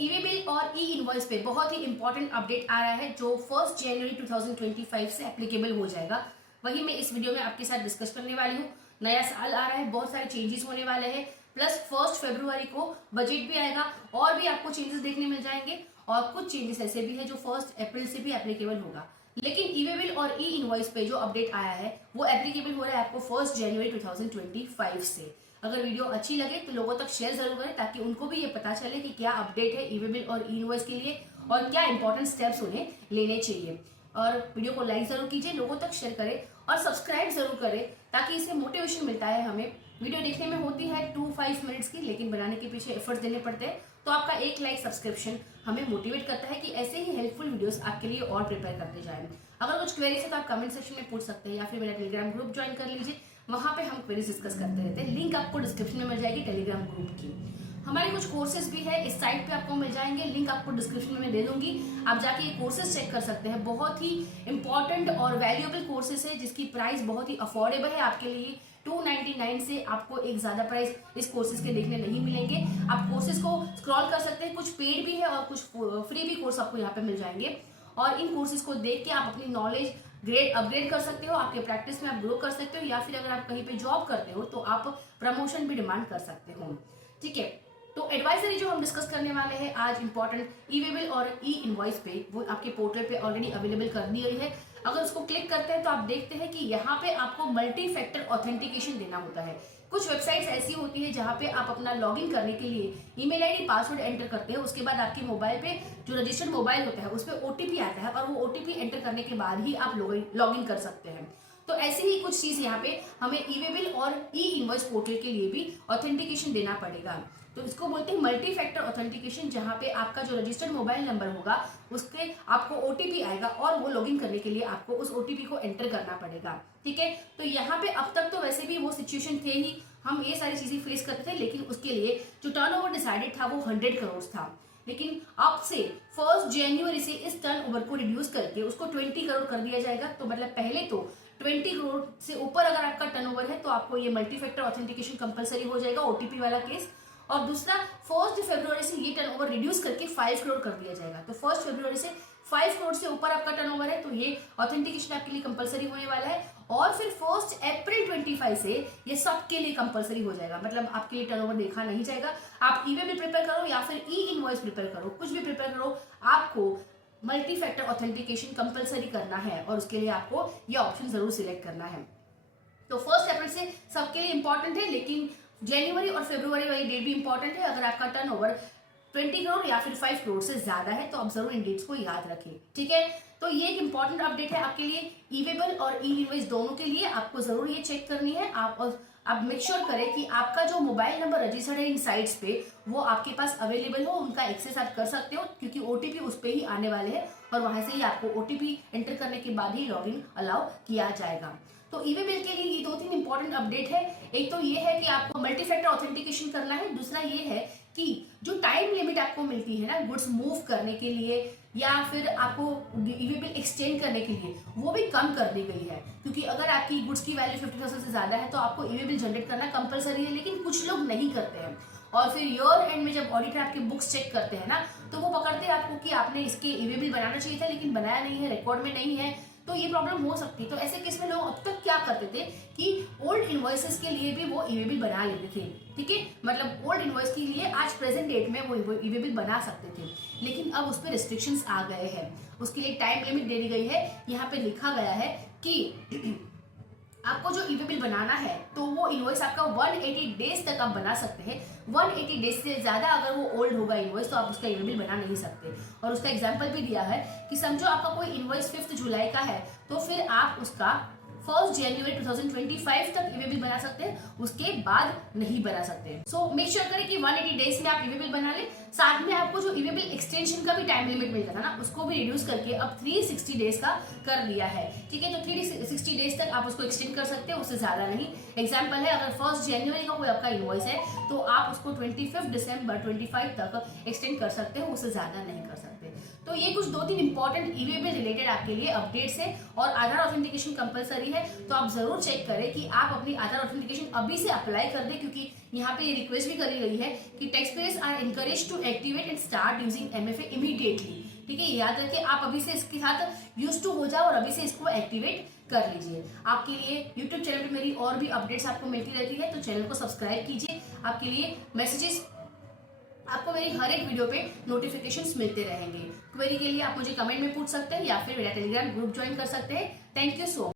E-way bill और ई invoice पे बहुत ही इंपॉर्टेंट अपडेट आ रहा है जो 1 जनवरी 2025 से एप्लीकेबल हो जाएगा। वही मैं इस वीडियो में आपके साथ डिस्कस करने वाली हूँ। नया साल आ रहा है, बहुत सारे चेंजेस होने वाले हैं, प्लस 1 फरवरी को बजट भी आएगा और भी आपको चेंजेस देखने मिल जाएंगे। और कुछ चेंजेस ऐसे भी है जो 1 अप्रैल से भी एप्लीकेबल होगा। लेकिन ईवे बिल और ई इनवॉइस पे जो अपडेट आया है वो एप्लीकेबल हो रहा है आपको 1 जनवरी 2025 से। अगर वीडियो अच्छी लगे तो लोगों तक शेयर जरूर करें ताकि उनको भी ये पता चले कि क्या अपडेट है ईवे बिल और ई इनवॉइस के लिए और क्या इंपॉर्टेंट स्टेप्स उन्हें लेने चाहिए। और वीडियो को लाइक जरूर कीजिए, लोगों तक शेयर करें और सब्सक्राइब जरूर करें ताकि इससे मोटिवेशन मिलता है हमें। वीडियो देखने में होती है 2-5 मिनट्स की, लेकिन बनाने के पीछे एफर्ट्स देने पड़ते हैं। तो आपका एक लाइक सब्सक्रिप्शन हमें मोटिवेट करता है कि ऐसे ही हेल्पफुल वीडियोस आपके लिए और प्रिपेयर करते जाएं। अगर कुछ क्वेरीज है तो आप कमेंट सेक्शन में पूछ सकते हैं या फिर मेरा टेलीग्राम ग्रुप ज्वाइन कर लीजिए, वहां पे हम क्वेरीज डिस्कस करते रहते हैं। लिंक आपको डिस्क्रिप्शन में मिल जाएगी टेलीग्राम ग्रुप की। हमारे कुछ कोर्सेज भी है, इस साइट पे आपको मिल जाएंगे, लिंक आपको डिस्क्रिप्शन में मैं दे दूंगी। आप जाके ये कोर्सेज चेक कर सकते हैं। बहुत ही इंपॉर्टेंट और वैल्यूएबल कोर्सेज है जिसकी प्राइस बहुत ही अफोर्डेबल है आपके लिए। 299 से आपको एक ज्यादा प्राइस इस कोर्सेज के देखने नहीं मिलेंगे। आप कोर्सेज को स्क्रॉल कर सकते हैं, कुछ पेड भी है और कुछ फ्री भी कोर्स आपको यहाँ पे मिल जाएंगे। और इन कोर्सेज को देख के आप अपनी नॉलेज ग्रेड अपग्रेड कर सकते हो, आपके प्रैक्टिस में आप ग्रो कर सकते हो, या फिर अगर आप कहीं पे जॉब करते हो तो आप प्रमोशन भी डिमांड कर सकते हो। ठीक है, तो एडवाइजरी जो हम डिस्कस करने वाले हैं आज इंपॉर्टेंट ईवे बिल और ई इनवॉइस पे, वो आपके पोर्टल पे ऑलरेडी अवेलेबल कर दी गई है। अगर उसको क्लिक करते हैं तो आप देखते हैं कि यहाँ पे आपको मल्टी फैक्टर ऑथेंटिकेशन देना होता है। कुछ वेबसाइट्स ऐसी होती है जहाँ पे आप अपना लॉगिन करने के लिए ईमेल आईडी पासवर्ड एंटर करते हैं, उसके बाद आपके मोबाइल पे जो रजिस्टर्ड मोबाइल होता है उस पर ओटीपी आता है और वो ओटीपी एंटर करने के बाद ही आप लॉगिन कर सकते हैं। तो ऐसे ही कुछ चीज यहाँ पे हमें ईवे बिल और ई इनवॉइस पोर्टल के लिए भी ऑथेंटिकेशन देना पड़ेगा। तो इसको बोलते हैं मल्टी फैक्टर ऑथेंटिकेशन, जहाँ पे आपका जो रजिस्टर्ड मोबाइल नंबर होगा उसके आपको ओटीपी आएगा और वो लॉगिन करने के लिए आपको उस ओटीपी को एंटर करना पड़ेगा। ठीक है, तो यहाँ पे अब तक तो वैसे भी वो सिचुएशन थे ही, हम ये सारी चीजें फेस करते थे, लेकिन उसके लिए जो टर्नओवर डिसाइडेड था वो 100 करोड़ था। लेकिन अब से 1 जनवरी से इस टर्नओवर को रिड्यूस करके उसको 20 करोड़ कर दिया जाएगा। तो मतलब पहले तो 20 करोड़ से ऊपर अगर आपका टर्नओवर है तो आपको ये मल्टी फैक्टर ऑथेंटिकेशन कंपलसरी हो जाएगा, ओटीपी वाला केस। और दूसरा 1 फरवरी से ये टर्नओवर रिड्यूस करके 5 करोड़ कर दिया जाएगा। तो 1 फरवरी से 5 करोड़ से ऊपर आपका टर्नओवर है तो ये ऑथेंटिकेशन आपके लिए कंपलसरी होने वाला है। और फिर 1 अप्रैल 25 से ये सबके लिए कंपलसरी हो जाएगा। मतलब आपके लिए टर्नओवर देखा नहीं जाएगा। आप ईवे बिल प्रिपेयर करो या फिर ई इनवॉइस प्रिपेयर करो, कुछ भी प्रिपेयर करो, आपको मल्टी फैक्टर ऑथेंटिकेशन कंपलसरी करना है और उसके लिए आपको ये ऑप्शन जरूर सिलेक्ट करना है। तो 1 अप्रैल से सबके लिए इंपॉर्टेंट है, लेकिन जनवरी और फरवरी वाली डेट भी इंपॉर्टेंट है। अगर आपका टर्नओवर 20 करोड़ या फिर 5 करोड़ से ज्यादा है तो आप जरूर इन डेट्स को याद रखें। ठीक है, तो ये एक इंपॉर्टेंट अपडेट है आपके लिए ईवे बिल और ई इनवॉइस दोनों के लिए। आपको जरूर ये चेक करनी है। आप मेक श्योर करें कि आपका जो मोबाइल नंबर रजिस्टर्ड है इन साइट्स पे वो आपके पास अवेलेबल हो, उनका एक्सेस आप कर सकते हो, क्योंकि ओटीपी उस पर ही आने वाले हैं और वहां से ही आपको ओटीपी एंटर करने के बाद ही लॉगिन अलाउ किया जाएगा। तो ईवे बिल के लिए ये 2-3 इंपॉर्टेंट अपडेट है। एक तो ये है कि आपको मल्टी फैक्टर ऑथेंटिकेशन करना है। दूसरा ये है कि जो टाइम लिमिट आपको मिलती है ना गुड्स मूव करने के लिए या फिर आपको ईवे बिल एक्सचेंज करने के लिए, वो भी कम कर दी गई है। क्योंकि अगर आपकी गुड्स की वैल्यू 50,000 से ज्यादा है तो आपको ईवे बिल जनरेट करना कंपलसरी है, लेकिन कुछ लोग नहीं करते हैं। और फिर ईयर एंड में जब ऑडिटर आपके बुक्स चेक करते हैं ना तो वो पकड़ते हैं आपको कि आपने इसके ईवे बिल बनाना चाहिए था लेकिन बनाया नहीं है, रिकॉर्ड में नहीं है, तो ये प्रॉब्लम हो सकती है। तो ऐसे केस में लोग अब तक क्या करते थे कि ओल्ड इनवॉइसेस के लिए भी वो ईवे बिल बना लेते थे। ठीक है, मतलब ओल्ड इनवॉइस के लिए आज प्रेजेंट डेट में वो ईवे बिल बना सकते थे, लेकिन अब उस पर रिस्ट्रिक्शंस आ गए हैं। उसके लिए टाइम लिमिट दे दी गई है। यहाँ पे लिखा गया है कि आपको जो ईवे बिल बनाना है तो वो इनवॉइस आपका 180 डेज तक आप बना सकते हैं। 180 डेज से ज्यादा अगर वो ओल्ड होगा इनवॉइस तो आप उसका ईवे बिल बना नहीं सकते। और उसका एग्जांपल भी दिया है कि समझो आपका कोई इनवॉइस 5 जुलाई का है तो फिर आप उसका 1 जनवरी 2025 तक ईवे बिल बना सकते हैं, उसके बाद नहीं बना सकते। सो मेक श्योर करें कि 180 डेज में आप ईवे बिल बना लें। साथ में आपको जो ईवे बिल एक्सटेंशन का भी टाइम लिमिट मिलता था ना उसको भी रिड्यूस करके अब 360 डेज का कर दिया है। ठीक है, तो 360 डेज तक आप उसको एक्सटेंड कर सकते हैं, उससे ज्यादा नहीं। एग्जाम्पल है, अगर 1 जनवरी का कोई आपका इनवॉइस है तो आप उसको 25 दिसंबर 25 तक एक्सटेंड कर सकते हो, उससे ज्यादा नहीं कर सकते। तो ये कुछ 2-3 इंपॉर्टेंट ईवे बिल रिलेटेड आपके लिए अपडेट्स है। और आधार ऑथेंटिकेशन कंपलसरी है। है तो आप जरूर चेक करें कि आप अपनी आधार ऑथेंटिकेशन अभी से अप्लाई कर दें, क्योंकि यहाँ पे ये रिक्वेस्ट भी करी गई है कि tax payers are encourage to activate and start using MFA immediately. ठीक है, याद रखिए आप अभी से इसके साथ यूज टू हो जाओ और अभी से इसको एक्टिवेट कर लीजिए। आपके लिए यूट्यूब चैनल पे मेरी और भी अपडेट्स आपको मिलती रहती है, तो चैनल को सब्सक्राइब कीजिए। आपके लिए मैसेजेस, आपको मेरी हर एक वीडियो पे नोटिफिकेशंस मिलते रहेंगे। क्वेरी के लिए आप मुझे कमेंट में पूछ सकते हैं या फिर मेरा टेलीग्राम ग्रुप ज्वाइन कर सकते हैं। Thank you so much.